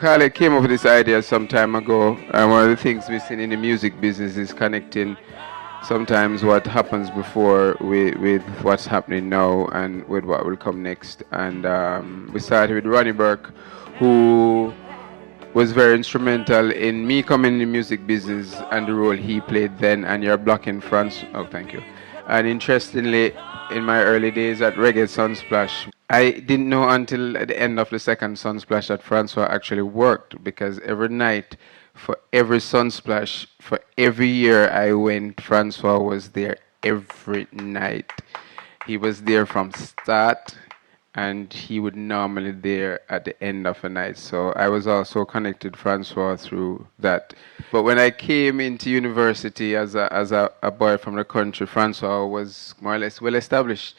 Khaled came up with this idea some time ago, and one of the things we've seen in the music business is connecting sometimes what happens before with what's happening now and with what will come next. And we started with Ronnie Burke, who was very instrumental in me coming in the music business and the role he played then. And you're blocking France. Oh, thank you. And interestingly, in my early days at Reggae Sunsplash, I didn't know until at the end of the second Sunsplash that Francois actually worked, because every night for every Sunsplash, for every year I went, Francois was there every night. He was there from start, and he would normally there at the end of the night. So I was also connected Francois through that. But when I came into university as a boy from the country, Francois was more or less well established,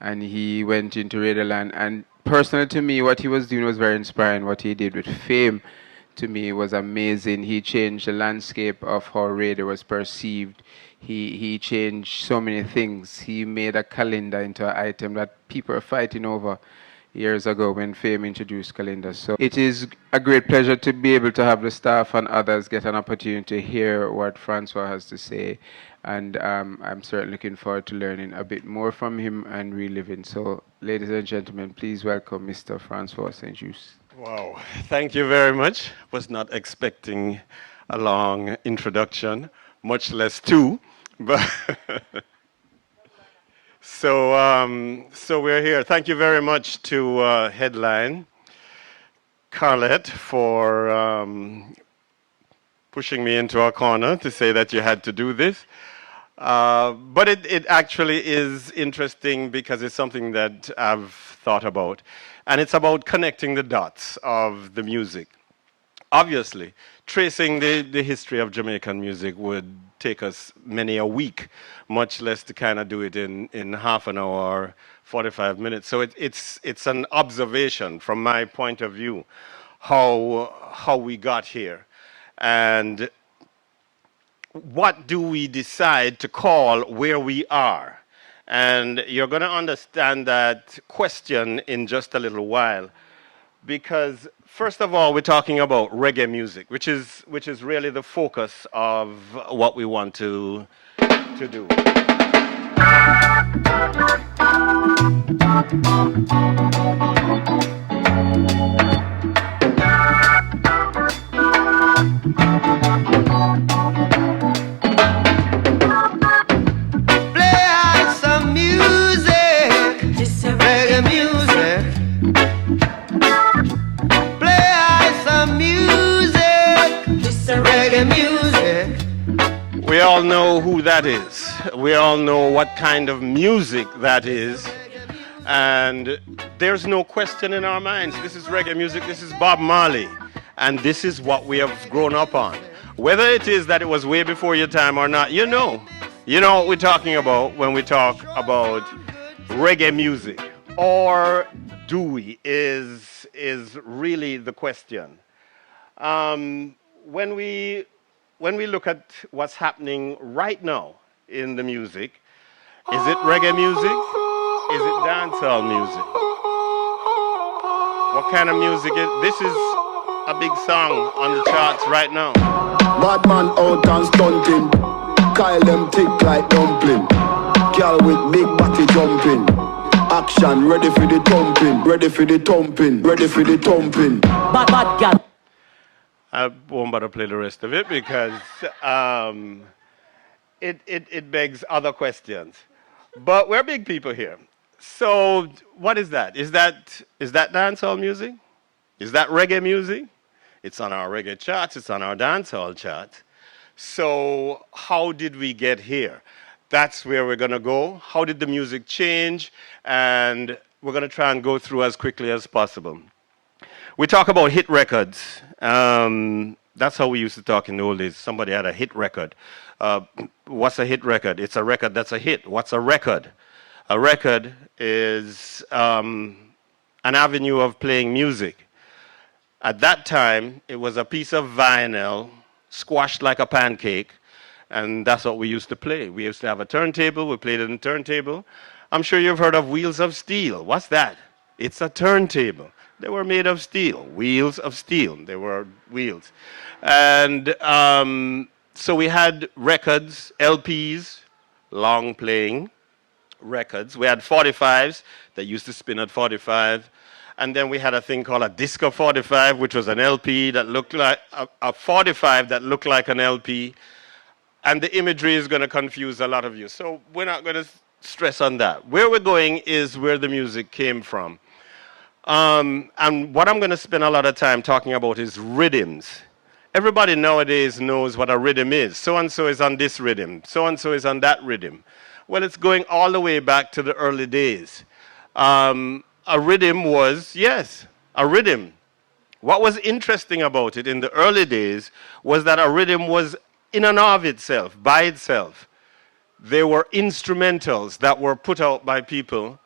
and he went into Radioland. And personally to me, what he was doing was very inspiring. What he did with Fame, to me, was amazing. He changed the landscape of how radio was perceived. He changed so many things. He made a calendar into an item that people are fighting over years ago when Fame introduced calendars. So it is a great pleasure to be able to have the staff and others get an opportunity to hear what Francois has to say. And I'm certainly looking forward to learning a bit more from him and reliving. So, ladies and gentlemen, please welcome Mr. Francois St Juste. Wow, thank you very much. Was not expecting a long introduction, much less two. But so we're here. Thank you very much to Headline, Carlette, for pushing me into a corner to say that you had to do this. But it actually is interesting because it's something that I've thought about. And it's about connecting the dots of the music. Obviously, tracing the history of Jamaican music would take us many a week, much less to kind of do it in half an hour or 45 minutes. So it's an observation from my point of view, how we got here. And what do we decide to call where we are? And you're going to understand that question in just a little while, because first of all, we're talking about reggae music, which is really the focus of what we want to do. We all know who that is. We all know what kind of music that is. And there's no question in our minds. This is reggae music, this is Bob Marley. And this is what we have grown up on. Whether it is that it was way before your time or not, you know what we're talking about when we talk about reggae music. Or do we is really the question. When we look at what's happening right now in the music, is it reggae music? Is it dancehall music? What kind of music is this? Is a big song on the charts right now. Bad man out and stunting, Kyle them thick like dumpling. Girl with big body jumping. Action, ready for the thumping, ready for the thumping, ready for the thumping. Bad girl. I won't bother play the rest of it because it begs other questions. But we're big people here. So what is that? Is that dancehall music? Is that reggae music? It's on our reggae charts. It's on our dancehall charts. So how did we get here? That's where we're going to go. How did the music change? And we're going to try and go through as quickly as possible. We talk about hit records. That's how we used to talk in the old days. Somebody had a hit record. What's a hit record? It's a record that's a hit. What's a record? A record is an avenue of playing music. At that time, it was a piece of vinyl squashed like a pancake, and that's what we used to play. We used to have a turntable. We played it on a turntable. I'm sure you've heard of Wheels of Steel. What's that? It's a turntable. They were made of steel, wheels of steel. They were wheels. And so we had records, LPs, long playing records. We had 45s that used to spin at 45. And then we had a thing called a disco 45, which was an LP that looked like a 45 that looked like an LP. And the imagery is going to confuse a lot of you. So we're not going to stress on that. Where we're going is where the music came from. And what I'm going to spend a lot of time talking about is rhythms. Everybody nowadays knows what a rhythm is. So-and-so is on this rhythm. So-and-so is on that rhythm. Well, it's going all the way back to the early days. A rhythm was, yes, a rhythm. What was interesting about it in the early days was that a rhythm was in and of itself, by itself. There were instrumentals that were put out by people,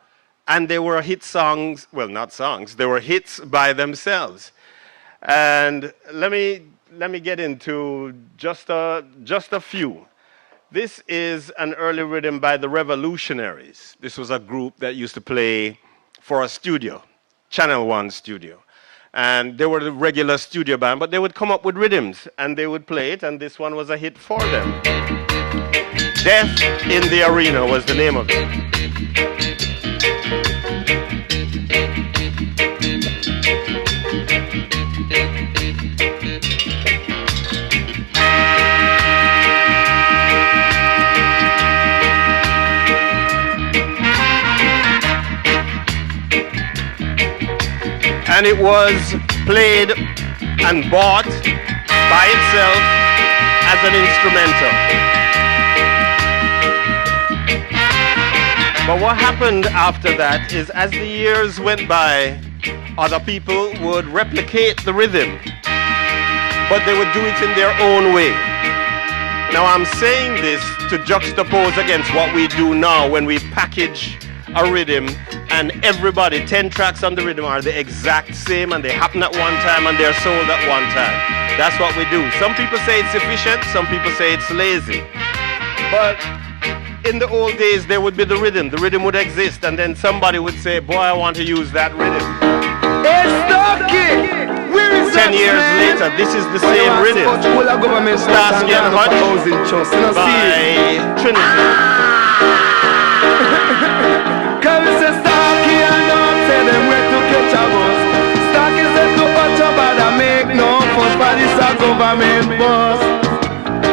and they were hit songs, well, not songs, they were hits by themselves. And let me get into just a few. This is an early rhythm by the Revolutionaries. This was a group that used to play for a studio, Channel 1 studio. And they were the regular studio band, but they would come up with rhythms, and they would play it, and this one was a hit for them. Death in the Arena was the name of it. And it was played and bought by itself as an instrumental. But what happened after that is, as the years went by, other people would replicate the rhythm, but they would do it in their own way. Now I'm saying this to juxtapose against what we do now when we package a rhythm and everybody, 10 tracks on the rhythm are the exact same and they happen at one time and they're sold at one time. That's what we do. Some people say it's efficient, some people say it's lazy. But in the old days, there would be the rhythm. The rhythm would exist, and then somebody would say, boy, I want to use that rhythm. 10 years later, this is the same rhythm. Starsky and Hutch by Trinity.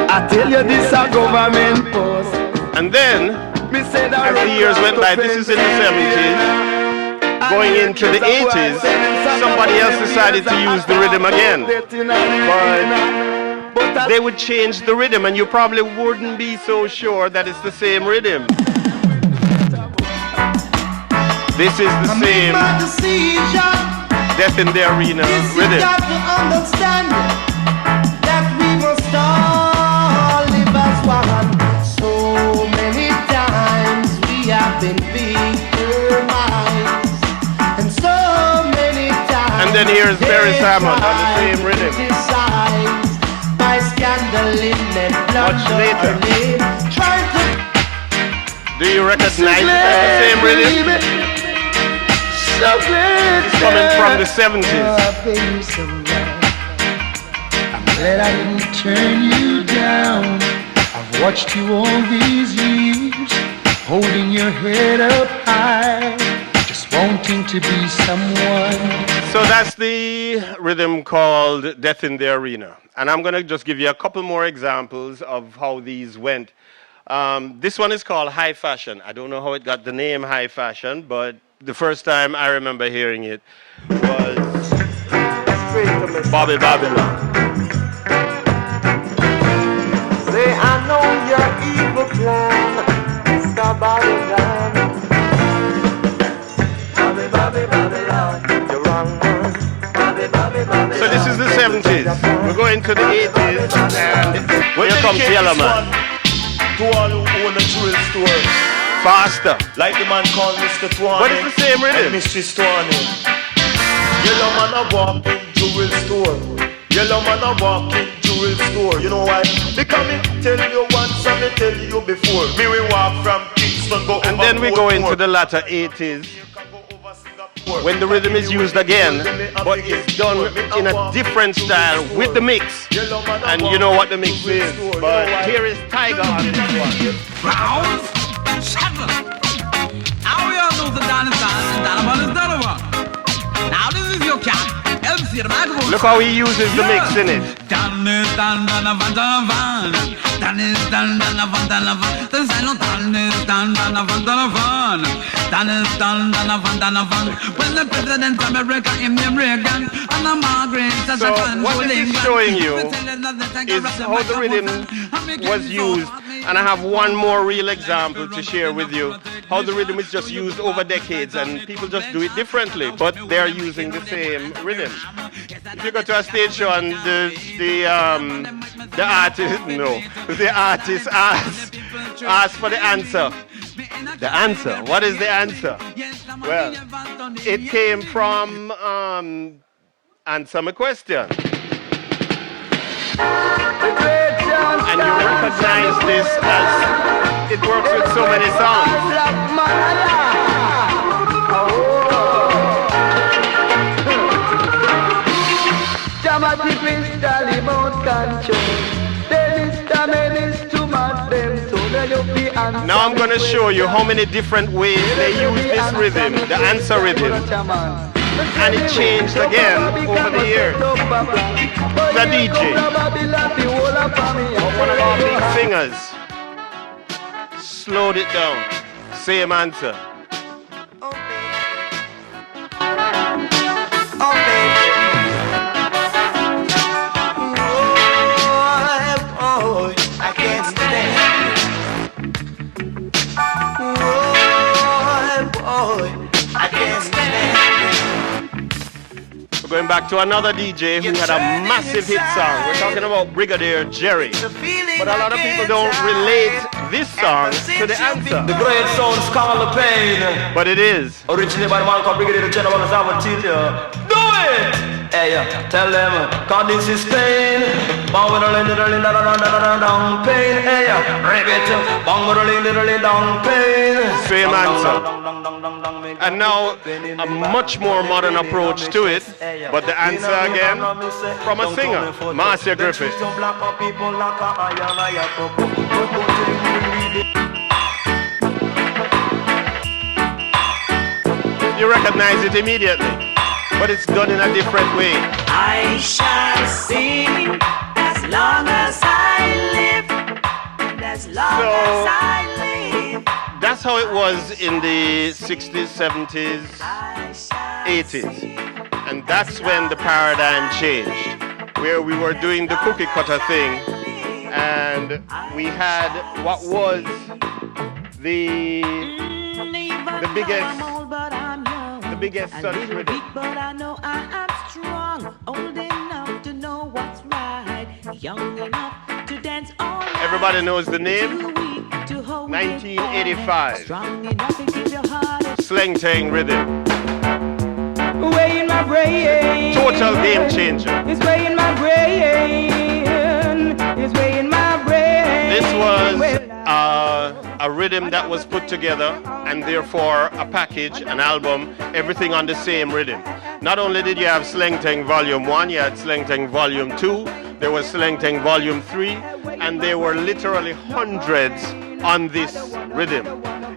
I tell you this a government boss. And then, as the years went by, this is in the 70s, going into the 80s, somebody else decided to use the rhythm again. But they would change the rhythm, and you probably wouldn't be so sure that it's the same rhythm. This is the same Death in the Arena rhythm. And then here's Barry Salmon on the same rhythm. Much later. Do you recognize the same rhythm? It's coming from the 70s. I'm glad I didn't turn you down. I've watched you all these years, holding your head up high, just wanting to be someone. So that's the rhythm called Death in the Arena. And I'm going to just give you a couple more examples of how these went. This one is called High Fashion. I don't know how it got the name High Fashion, but the first time I remember hearing it was Bobby Babylon. Say, I know your evil plan, Mr. Babylon. Bobby, Bobby, Babylon, you're wrong one. Bobby, Bobby, Babylon. So this is the 70s. We're going to the 80s, and here comes Yellow Man. To all who own a jewel store. Faster. Like the man called Mr. Twan. But it's the same rhythm. Mrs. Twan. Yellow man a walk in jewel store. Yellow man a walk in jewel store. You know why? Because me tell you once and me tell you before. Me we walk from Kingston go over. And then we go into the latter 80s. when the rhythm is used again, but it's done in a different style with the mix. And you know what the mix is. But here is Tiger on this one. Round, seven. Now we all know the Donovan is Donovan. Now this is your cat. MC the microphone. Look how he uses the mix in it. When the president of America in Reagan and the Margaret. So what this is showing you is how the rhythm was used. And I have one more real example to share with you. How the rhythm is just used over decades and people just do it differently, but they're using the same rhythm. If you go to a stage show and the artist asks for the answer. The answer. What is the answer? Well, it came from Answer My Question. And you recognize this as it works with so many songs. Now I'm going to show you how many different ways they use this rhythm, the answer rhythm, and it changed again over the years. The DJ, one of our big singers, slowed it down. Same answer. We're going back to another DJ who had a massive hit song. We're talking about Brigadier Jerry. But a lot of people don't relate this song to the answer. The great sounds call the pain. But it is. Originated by the man called Brigadier General Zavatilia. Do it! Hey, tell them, cause this is pain. Bang with a little down pain. Hey, rip it. Bang with a little down pain. Same answer. And now a much more modern approach to it. But the answer again from a singer, Marcia Griffith. You recognize it immediately, but it's done in a different way. I shall sing as long as I live, and as long as I live. That's how it was in the 60s, 70s, 80s. And that's when the paradigm changed, where we were doing the cookie cutter thing, and we had what was the biggest such rhythm. But I know I am strong, old enough to know what's right, young enough to dance all night. Everybody knows the name. 1985. Slang Tang Rhythm. Way in my brain. Total game changer. It's way in my brain. It's way in my brain. This was a rhythm that was put together, and therefore a package, an album, everything on the same rhythm. Not only did you have Slang Tang Volume 1, you had Slang Tang Volume 2, there was Slang Tang Volume 3, and there were literally hundreds on this rhythm.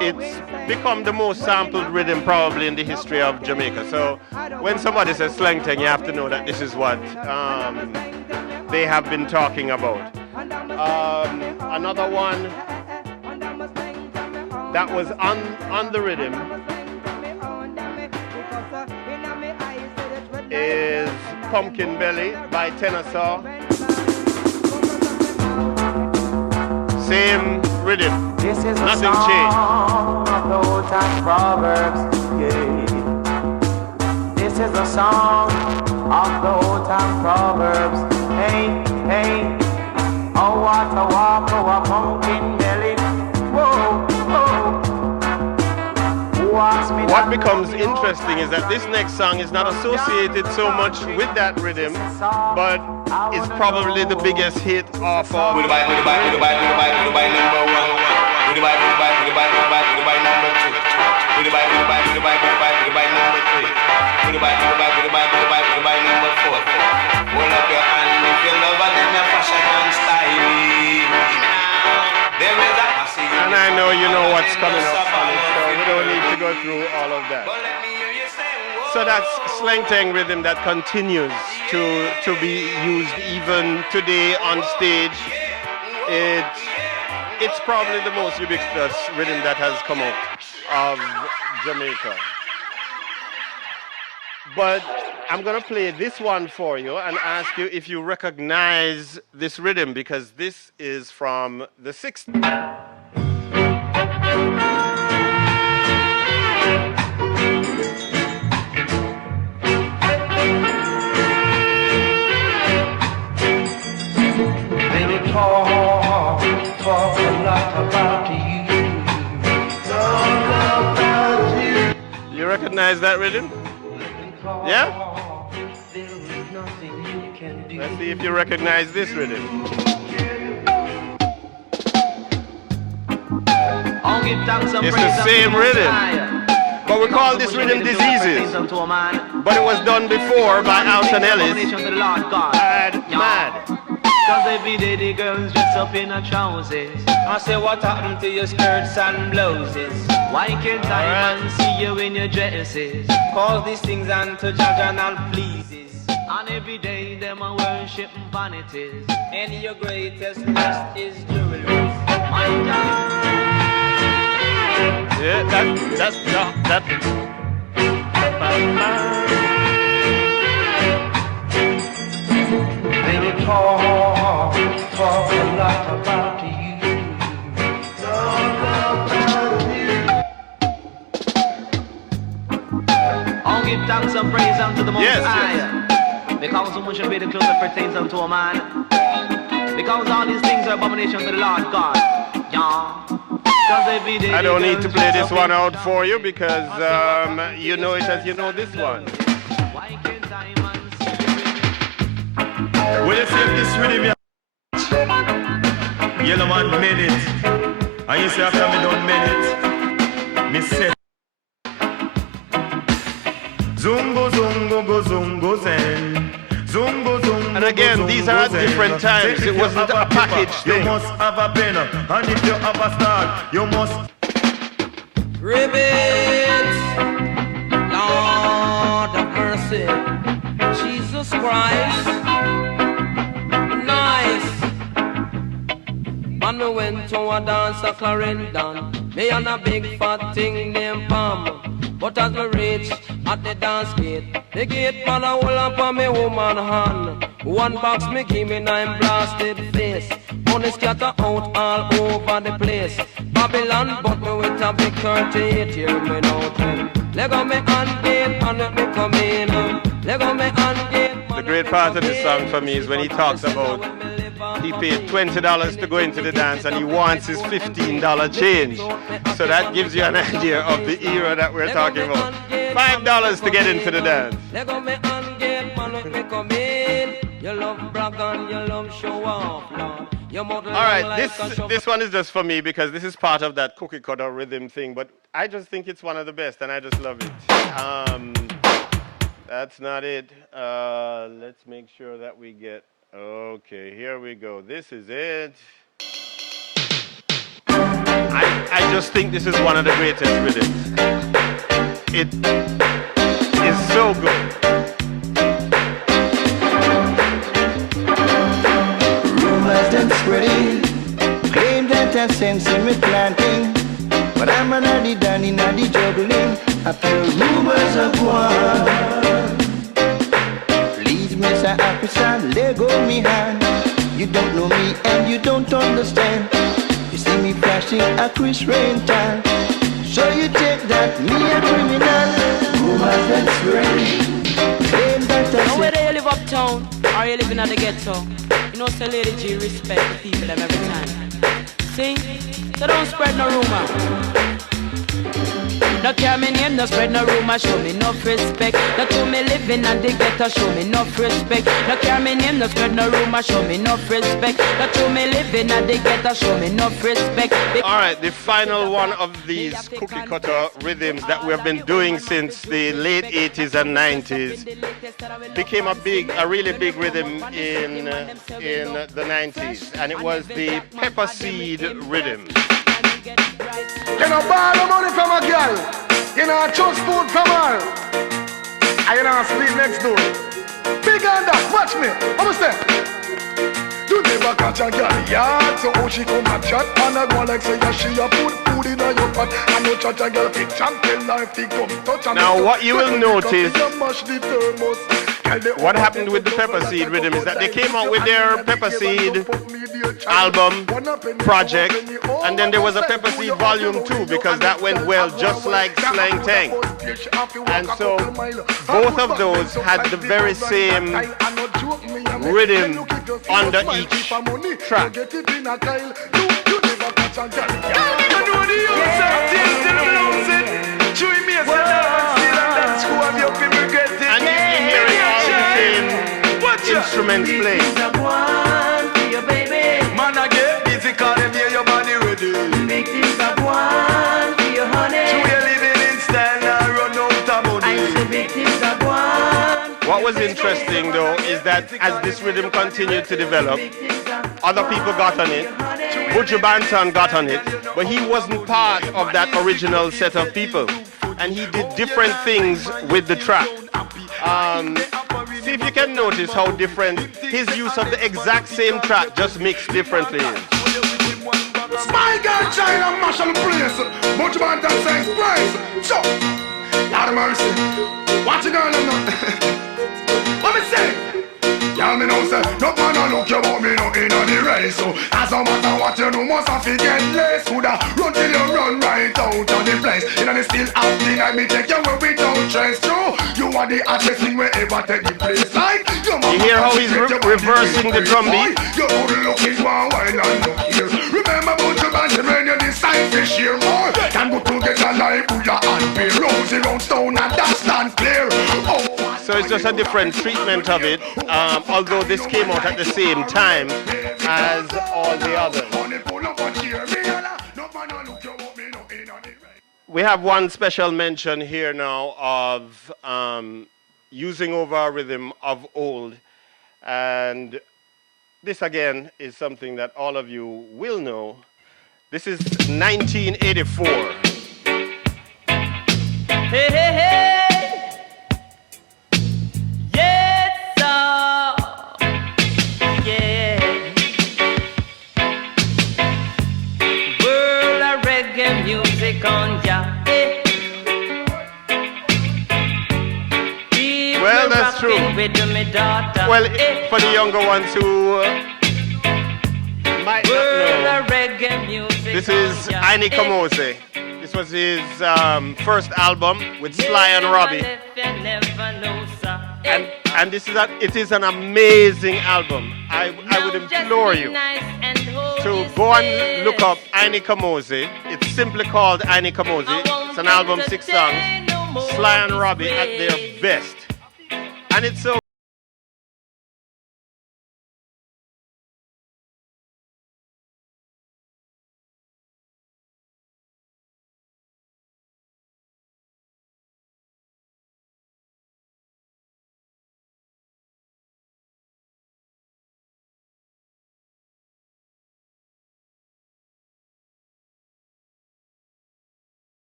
It's become the most sampled rhythm probably in the history of Jamaica. So when somebody says Slang Tang, you have to know that this is what they have been talking about. Another one that was on the rhythm is Pumpkin Belly by Tenasaw. Same rhythm, nothing changed. The old time Proverbs, yeah. This is a song of the old time Proverbs. Hey, hey, oh what a walk, oh a pumpkin belly. Whoa, whoa. What becomes interesting is that this next song is not associated so much with that rhythm, but is probably the biggest hit off of With the bike number 1. With the bike number 2. With the bike number 3. number 4. Hold up your hand if you love her, then your fashion and style. There is a And I know you know what's coming up, honey, so we don't need to go through all of that. So that's slang tang rhythm that continues to be used even today on stage. It's probably the most ubiquitous rhythm that has come out of Jamaica. But I'm gonna play this one for you and ask you if you recognize this rhythm, because this is from the 60s. Talk a lot about you. You recognize that rhythm? Yeah? Let's see if you recognize this rhythm. It's the same rhythm, but we call this rhythm Diseases. But it was done before by Alton Ellis. Mad. Cause every day the girls dress up in her trousers. I say, what happened to your skirts and blouses? Why can't I man see you in your dresses? Cause these things unto Jaja and pleases. And every day them are worship vanities. And your greatest lust is jewelry. My God. Yeah, that's They talk a lot about you. I'll give thanks and praise unto the Most High. Because so much of the clothes that pertains unto a man. Because all these things are abomination to the Lord God. Yeah. I don't need to play this one out for you because you know it as you know this one. Will you see if this rhythm Yellow man made it. And you say after me done made it, me say Zungo zungo go zungo zen. Zungo zungo. And again, these are at different times. It wasn't a package thing. You must have a pen, and if you have a star, you must Ribbit, Lord of mercy, Jesus Christ, nice. And me went to a dance a Clarendon, me and a big fat thing named Pam. But as me reach at the dance gate, the gate man a hold up on me woman hand. One box me give me 9 blasted face. Money scatter out all over the place. Babylon but me with a big 38 here me now tell. Lego me hand gate and let me come in. Lego me hand gate. The great part of this song for me is when he talks about he paid $20 to go into the dance and he wants his $15 change. So that gives you an idea of the era that we're talking about. $5 to get into the dance. Alright, this one is just for me because this is part of that cookie cutter rhythm thing, but I just think it's one of the best and I just love it. That's not it. Let's make sure that we get... Okay, here we go. This is it. I just think this is one of the greatest rhythms. It is so good. Rumors them spreading, claim that I sense in me planting, but I'm a noddy danny noddy juggling. After rumors of war, please, Mr. Officer, let go me hand. You don't know me and you don't understand. You see me flashing a Chris Rain time, so you take that me a criminal. Rumors them spreading, claim that I know whether you live uptown or you live in the ghetto, you know say Lady G respect the people them every time. See? So don't spread no rumor. No care me name, no spread no rumor, show me no respect. No to me living and the ghetto, show me no respect. No care me name, no spread no rumor, show me no respect. No to me living and the ghetto, show me no respect. All right, the final one of these cookie cutter rhythms that we have been doing since the late 80s and 90s became a really big rhythm in the 90s, and it was the pepper seed rhythm. You know, borrow money from a girl. You know, trust food from her. And you know, sleep next door. Big on that, watch me. How say? You never catch a girl yard, so how she come and chat and I go like say yeah, she a put food in her your pot. And no chat a girl fit champion life he come touch. Now what you will notice, what happened with the pepper seed rhythm is that they came out with their pepper seed album project, and then there was a pepper seed volume 2 because that went well just like Slang Tang. And so both of those had the very same rhythm under each track. And you hear it all the same instruments playing. Man, I get busy, call them here, your body ready. Make things a go on for your honey. So you're living in style, now run out of money. I say make things a go on. What was interesting though is that as this rhythm continued to develop, other people got on it. Buju Banton got on it, but he wasn't part of that original set of people. And he did different things with the track. See if you can notice how different his use of the exact same track just mixed differently. Spy girl child and mash on the place. Buju Banton says price. So, Lord of mercy. Watch it girl, I'm not. What me say? Y'all me know say, no man a look you but me no in on the race. So, as no matter what you do, must have to get less. Coulda run till you run right out of the place. You know they still acting, I me take you where we don't trace through. You are the hottest thing wherever take the place. Like, you hear how he's reversing the drum beat? You could look in one while and look here. Remember about your band when you decide to share more. Can go together like Booyah and Beer. Rosy round stone and that stand clear. Oh. So it's just a different treatment of it, although this came out at the same time as all the others. We have one special mention here now of using over a rhythm of old, and this again is something that all of you will know. This is 1984. Hey, hey, hey. Well, that's true. Well, for the younger ones who might not know, this is Aini Kamose. This was his first album with Sly and Robbie. And it is an amazing album. I would implore you to go and look up Aini Kamose. It's simply called Aini Kamose. It's an album, 6 songs. Sly and Robbie at their best. And it's so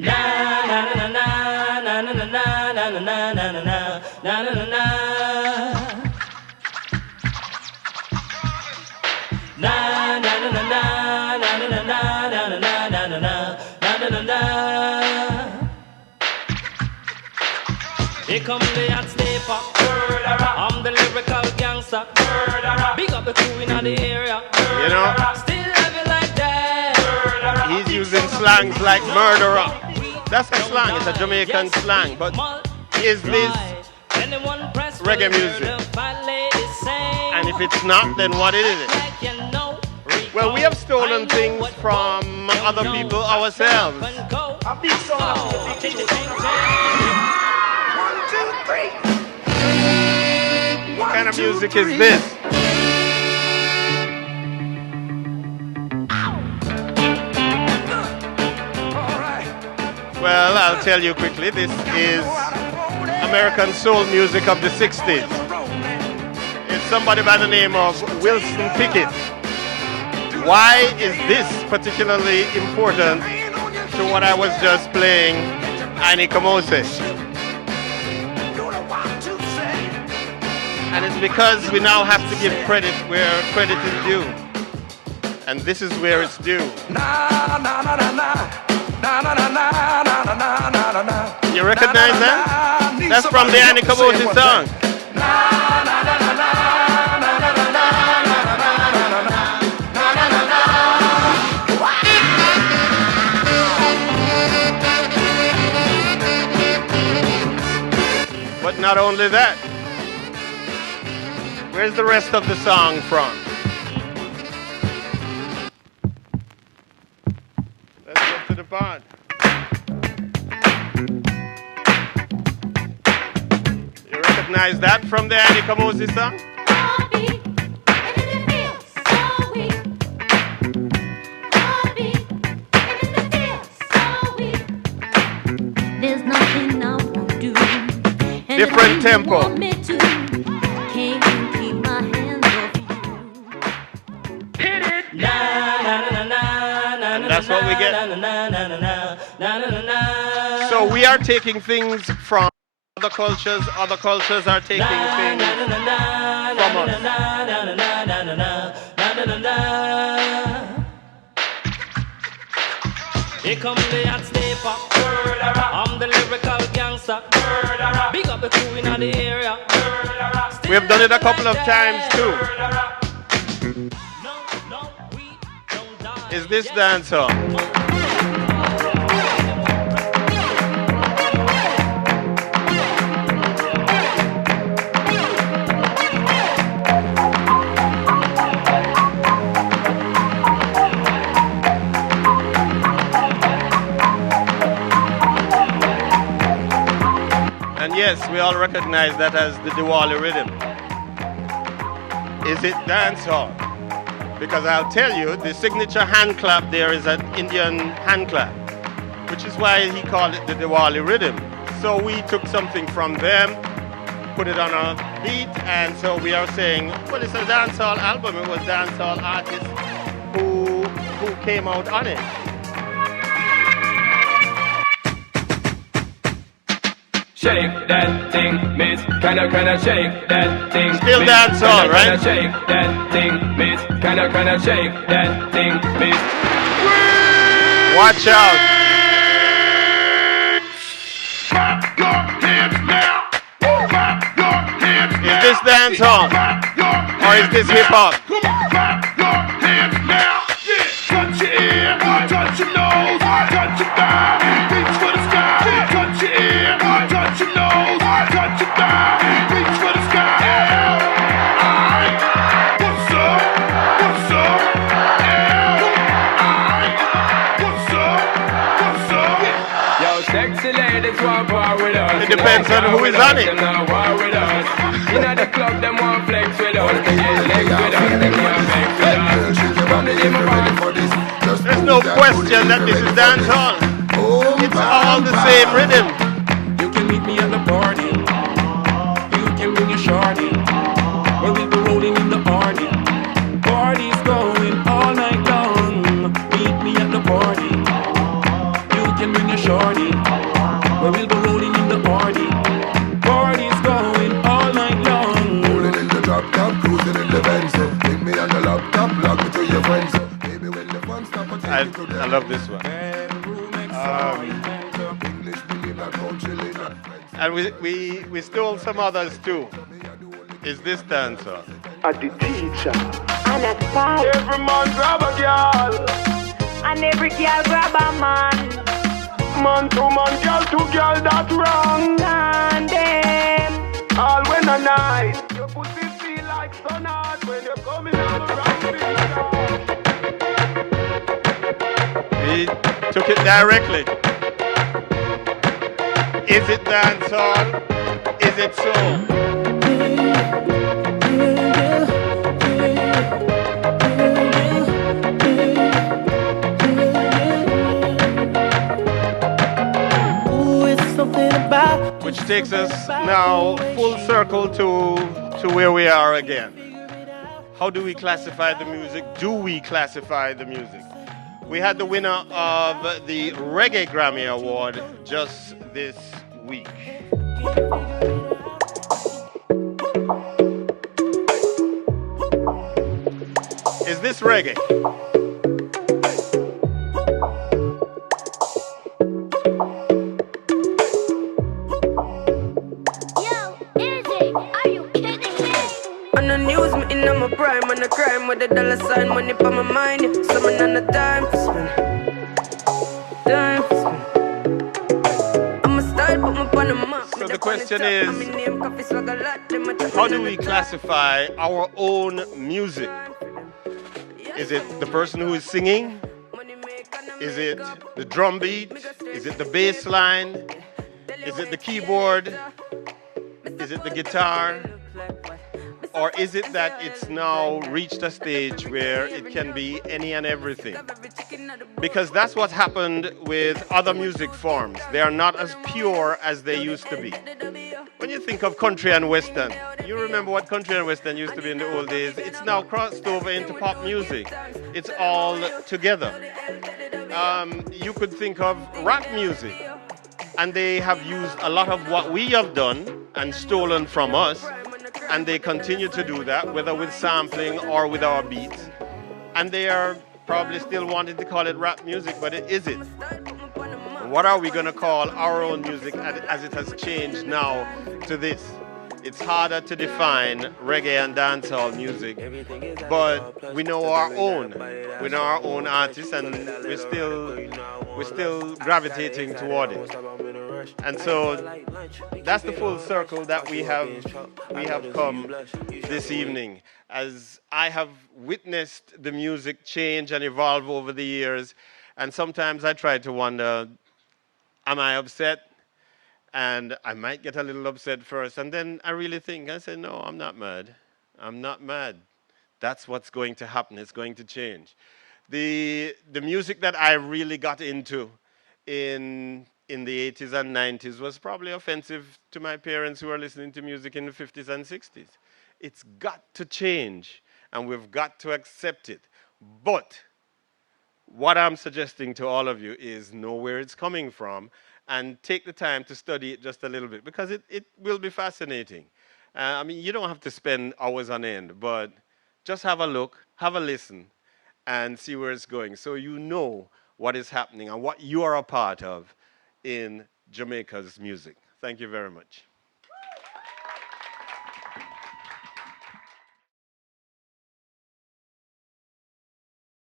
Na na na na na na na na na na na na na na na na. Here come the hot sleeper. I'm the lyrical gangster. Big up the crew in the area. You know, Still love you like that. he's using slangs like murderer. That's a slang, it's a Jamaican slang, but is this reggae music? And if it's not, then what is it? Well, we have stolen things from other people ourselves. What kind of music is this? Well, I'll tell you quickly, this is American soul music of the 60s. It's somebody by the name of Wilson Pickett. Why is this particularly important to what I was just playing, Annie Kamose? And it's because we now have to give credit where credit is due. And this is where it's due. You recognize that? That's from the Annie Kamose song. But not only that. Where's the rest of the song from? Let's get to the part. You recognize that from the Annie Kamose song? There's nothing I won't do. Different tempo. That's what we get. So we are taking things from other cultures are taking things from us. Here come the hot sleeper. I'm the lyrical gangster. Big up the crew in the area. We have done it a couple of times too. Is this dancehall? And yes, we all recognize that as the Diwali rhythm. Is it dancehall? Because I'll tell you, the signature hand clap there is an Indian hand clap, which is why he called it the Diwali rhythm. So we took something from them, put it on a beat, and so we are saying, well, it's a dancehall album. It was dancehall artists who came out on it. Shake that thing, miss. Kinda shake that thing. Still dancehall, right? Shake that thing, miss. Kinda shake that thing, miss. Watch out. Clap your hands now. Clap your hands now. Is this dancehall? Or is this hip hop? Come on, clap your hands now. Touch your ear, touch your nose, touch your thigh, reach for the sky. Touch your ear, touch your nose, touch your thigh, reach for the sky. Alright, what's up? What's up? Alright, what's up? What's up? Yo, sexy ladies want war with us. It depends on who is on it. Them not war with us. In the club, them want flex with us. They get legs with us. Them want flex with us. There's no question that this is dancehall. It's all the same rhythm. You can meet me at the party. You can bring your shorty. Well, we'll be rolling in the party. Party's going all night long. Meet me at the party. You can bring your shorty. Well, we'll be rolling in the party. Party's going all night long. Rolling in the drop top, cruising in the Benz. Bring me on the laptop, log me to your friends. Baby, when the fun stop, I love this one. English, believe not, don't chill in. And we stole some others too. Is this dancer? At the teacher. And a spy. Every man grab a girl. And every girl grab a man. Man to man, girl to girl, that's wrong. And them. All when a night. Your pussy feel like sun hot when you're coming on the right finger. We took it directly. Is it dancehall? Is it soul? Which takes us now full circle to where we are again. How do we classify the music? Do we classify the music? We had the winner of the Reggae Grammy Award just this week. Is this reggae? On the news, me in my prime, on the crime with the dollar sign, money for my mind. Summon on the time for spend. Time for spend. I'm a style, put me on the map. So the question is, how do we classify our own music? Is it the person who is singing? Is it the drum beat? Is it the bass line? Is it the keyboard? Is it the guitar? Or is it that it's now reached a stage where it can be any and everything? Because that's what happened with other music forms. They are not as pure as they used to be. When you think of country and western, you remember what country and western used to be in the old days. It's now crossed over into pop music. It's all together. You could think of rap music, and they have used a lot of what we have done and stolen from us, and they continue to do that, whether with sampling or with our beats. And they are probably still wanting to call it rap music, but it isn't. What are we going to call our own music as it has changed now to this? It's harder to define reggae and dancehall music, but we know our own. We know our own artists, and we're still gravitating toward it. And so that's the full circle that we have come this evening. As I have witnessed the music change and evolve over the years, and sometimes I try to wonder, am I upset? And I might get a little upset first, and then I really think, I say, no, I'm not mad. I'm not mad. That's what's going to happen. It's going to change. The music that I really got into in the 80s and 90s was probably offensive to my parents who are listening to music in the 50s and 60s. It's got to change, and we've got to accept it. But what I'm suggesting to all of you is know where it's coming from and take the time to study it just a little bit, because it will be fascinating. I mean, you don't have to spend hours on end, but just have a look, have a listen, and see where it's going, so you know what is happening and what you are a part of in Jamaica's music. Thank you very much.